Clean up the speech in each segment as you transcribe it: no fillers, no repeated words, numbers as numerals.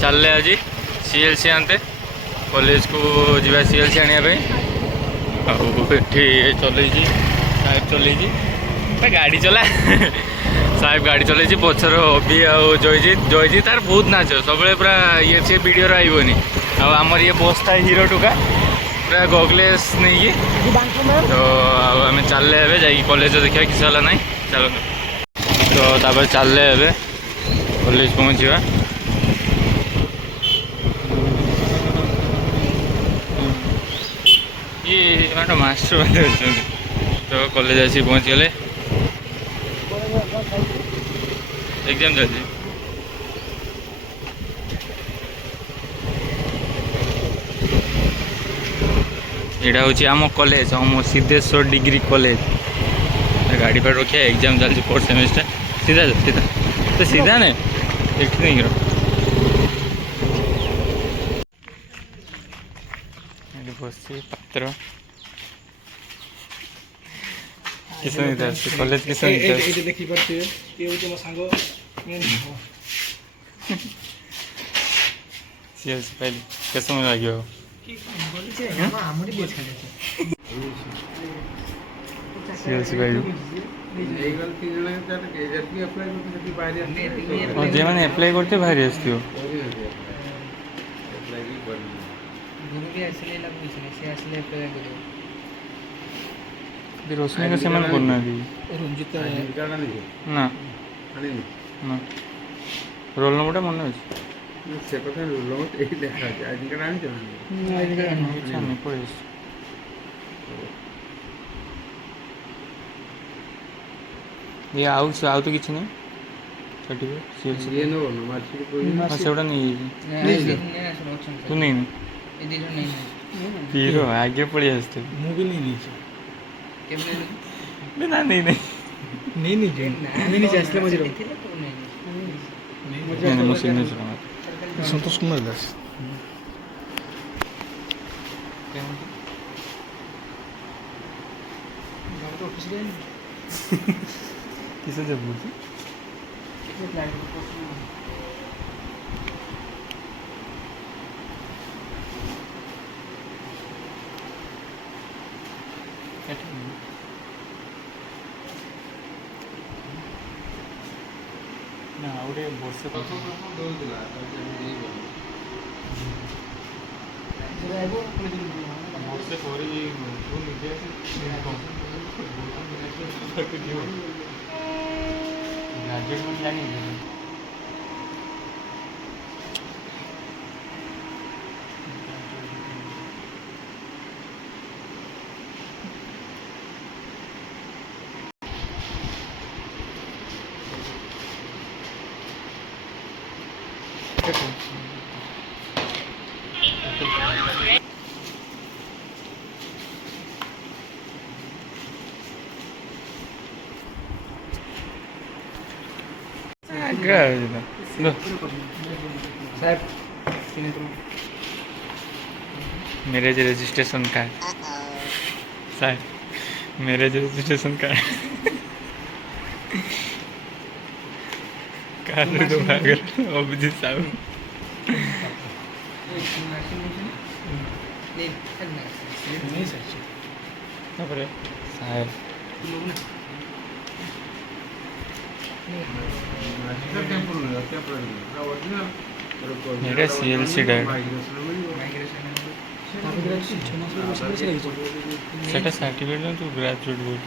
चलले आज CLC आनते college को जीवा सीएलसी आने चल साहेब चल गाड़ी चला साहेब गाड़ी चल पचर अभी जयजीत तार बहुत नाच सब पूरा ये सी वीडियो आईबनी आमर ये बस था हीरो टुका पूरा गगलेस नहीं तो आम चलले जा कॉलेज देखा किसी है ना चलो तो चलले कॉलेज पहुँचा ये मैंने मास्टर मैंने तो कॉलेज आसी पहुँची गले एग्जाम चलती यहाँ हूँ आम कॉलेज आम सिद्धेश्वर डिग्री कॉलेज गाड़ी पर रखिए एग्जाम चलती 4th सेमेस्टर सीधा सीधा तो सीधा नहीं एक नहीं बस पात्र कॉलेज देखी पारे ये मो सांग सीएलसी पहले के समय लगे सीएलसी पहले जे मैंने अप्लाई करते बाहर आसती रोशनी का सेमान करना रंजित ना ना रोल नंबरটা মনে আছে সে কথা রোল নম্বর এই লেখা আছে আইডি কার্ড আমি জানি না আইডি কার্ড আমি পড়েছি ये आउ तो किसी नहीं सर्टिफिकेट सीएलसी ये नो ना मार्कशीट कोई सेटा नहीं तू नहीं हीरो आगे पड़ी आसते ମୁଁ ବି ନେଇ ନେଇଛି ना नहीं नहीं ନେଇ ଆସିଲେ ମଝିରେ ମୁଁ ସିଗ୍ନେଚର ସନ୍ତୋଷ କୁମାର ଦାସ किसे जब बोलती ना आउटे वर्ष ବର୍ଷେ ପରେ ତୁ ନିଜେ ଗ୍ରାଜୁଏଟ୍ ମାନେ ଜାଣିବେ साहब मैरिज रजिस्ट्रेशन कार्ड साहब मैरिज रजिस्ट्रेशन कार्ड कार्ड तो भागल अभिजीत साहब साहब मेरा सीएलसी डैड सेटा सर्टिफिकेट तो ग्रेजुएट बोल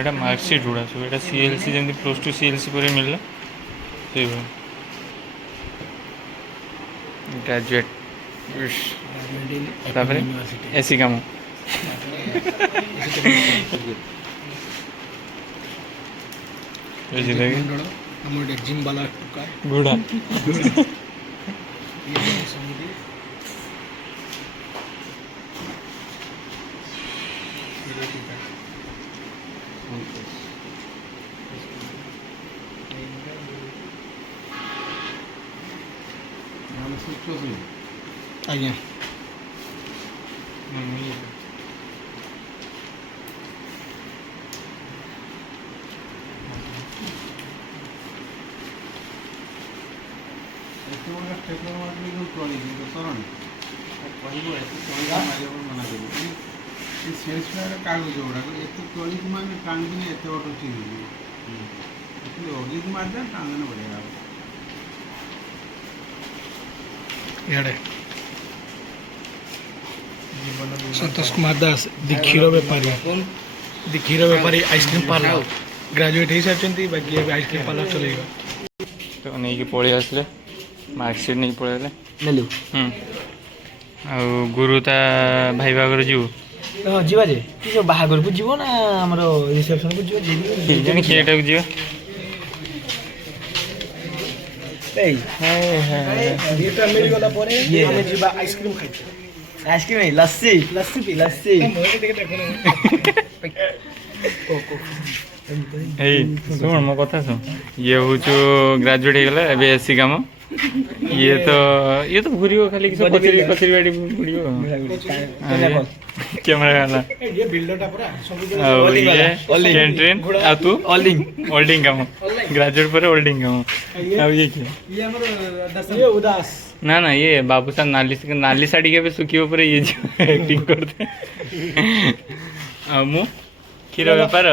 एटा मार्कशीट गुड़ा सब एटा सीएलसी जमी +2 सीएलसी पर मिलला से ग्रेजुएट तापर एसी काम जिम वाला टुका गुड़ा आज्ञा ଏତେ ବଡ଼ ଷ୍ଟେପଲର ମାରିଲେ ଯେଉଁ ଚଳିଛି ଦଶରଣୀ କହିବ ଏତେ ଚଳିକି ମାରିବାକୁ ମନା କରିବ ଏ ସେଲ୍ସମ୍ୟାନ୍ କାଗଜ ଗୁଡ଼ାକ ଏତେ ଚଳିକି ମାନେ ଟାଣିକିନି ଏତେ ବଡ଼ ଠିକ୍ ହେଇଯିବ ଏତେ ଅଗିକି ମାରିଦେଲେ ଟାଣିଦେଲେ ବଢ଼ିଆ ହେବ। ଇଆଡ଼େ संतोष कुमार दास दी क्षीर बेपारी आइसक्रीम पार्लर ग्राजुएट हो सारी बाकी आइसक्रीम पार्लर चलेगा तो नहीं पलि आसले मार्कसीट नहीं पलैले नेलु गुरु ता भाई बागर जीव जीवा जे कि जो बाहागर को जीवो ना हमर रिसेप्शन को जीवो जन खेटा को जीव एई ये मिल गला परे हम जीवा आइसक्रीम खाइ आइसक्रीम नहीं लस्सी लस्सी पी लस्सी शुण मो कथा शुण ये हूँ ग्राजुएट हो गला एबे एससी काम ये तो घूरी खाली कचेरी कचेरी बाड़ी बुड़ी कैमरा वाला ये बिल्डरटा पूरा कैंटीन आ तू ओल्डिंग काम ग्रेजुएट पर ओल्डिंग काम अब ये क्या ये हमर ये उदास ना ना ये बाबू साहब नाली साड़ी के सुखी ऊपर ये जो एक्टिंग करते मु क्षीर बेपार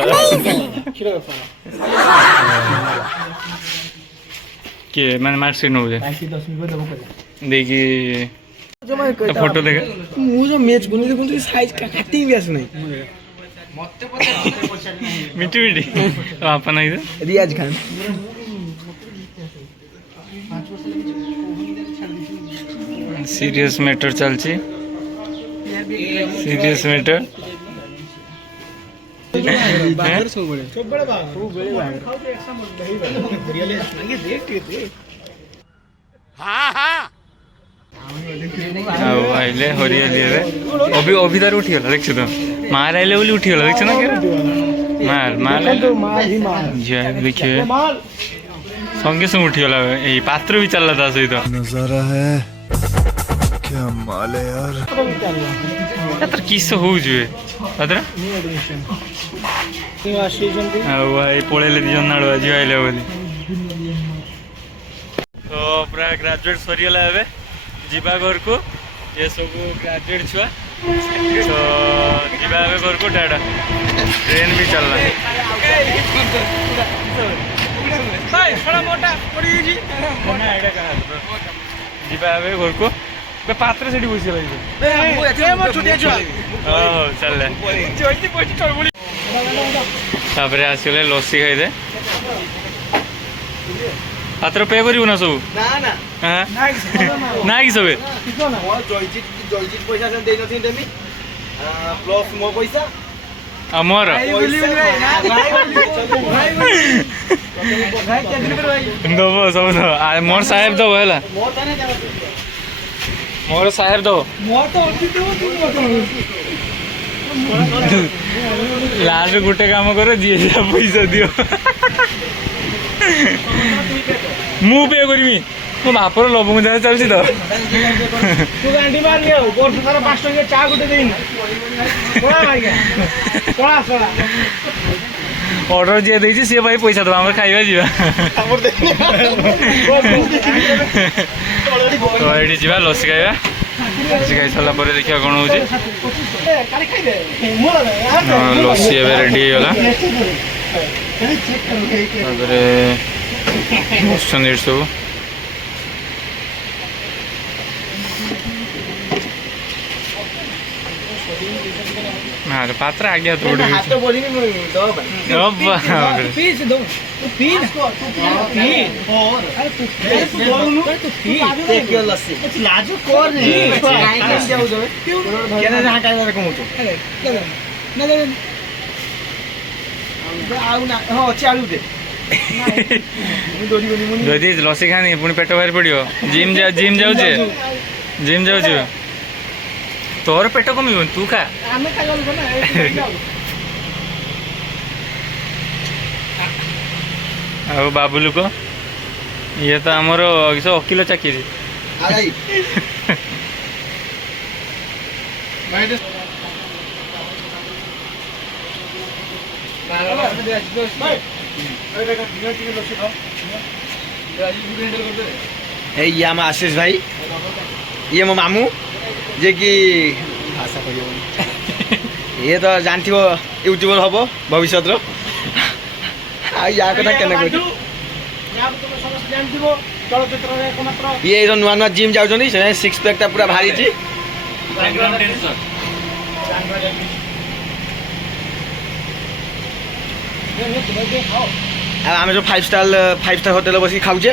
के मैंने मार्कशीट नौ देखी फोटो देखा मु जो मैच गुनी देखुन साइज काटिंग भी आस नहीं मिट्टी मिट्टी तो आपन आई रियाज खान सीरियस मैटर चलची सीरियस मैटर बाहर सब बड़े आइले हरियाली अभी अभिदार उठीगला देख तो मार आइले बोली उठीगला देख ना मार मार झील देखिए संगे संगे उठीगला यही पात्र भी चलला था सहित नजारा है क्या माल है यार तर किस हो जुए पात्र पलैले दी जन झी आइले बोली तो पूरा ग्रेजुएट सरीगला ए जीवा घर को ये सब ग्रेजुएट छुआ तो जीवा घर को टाटा ट्रेन भी चलना जीवा घर को पात्र से बस चल तापर आसगले लस्सी खाईदे पात्र पे करू ना सब ना कि सब मोर दब सब मोर साहेब दब है मोर साहेब दब लास्ट गोटे काम कर जी पैसा दियो मु पे करमी मो बापर लबंग जा चलছি तो तू गांडी मार लियो वर्ष सारा 5 टका चा गुटे देइन कोला भाईया कोला सोला ऑर्डर जे देछि से भाई पैसा दो हमर खाइबा जीवा हमर दे तो एडी जीवा लस्सी खाइबा लस्सी खाइ साला परे देखिया कोन होछि काली खाइ दे मोला लस्सी एबे रेडी होला तापरे बसछन सब ना तो पात्र आ गया थोड़ी हाथ तो बोली नहीं दो भाई पीस दो तू पीस को तू पी और अरे तू बोलू तू पी देख यो लस्सी लाजो कोर नहीं काई के जाऊ जो केना जहां काई रकम हो ना दे आउ ना हो चालू दे जदि लस्सी खानी पुणी पेट बाहर पड़ो जिम जाऊे तोर पेट कम तू खा आ बाबुलू को ये तो आमर वकिल चाकरी ଏଇ ଇଏ ଆମ ଆଶିଷ ଭାଇ, ଇଏ ମୋ ମାମୁଁ ଯିଏକି ଭାଷା କହିହେବନି, ଇଏ ତ ଜାଣିଥିବ ୟୁଟ୍ୟୁବର ହବ ଭବିଷ୍ୟତର। ଆଉ ୟା କଥା କେନେ କହୁଛି, ଇଏ ଏଇର ନୂଆ ନୂଆ ଜିମ୍ ଯାଉଛନ୍ତି, ସେଥିପାଇଁ ସିକ୍ସ ପ୍ୟାକ୍ଟା ପୁରା ବାହାରିଛି। ଆଉ ଆମେ ଯେଉଁ 5 ଷ୍ଟାର ହୋଟେଲ ବସିକି ଖାଉଛେ।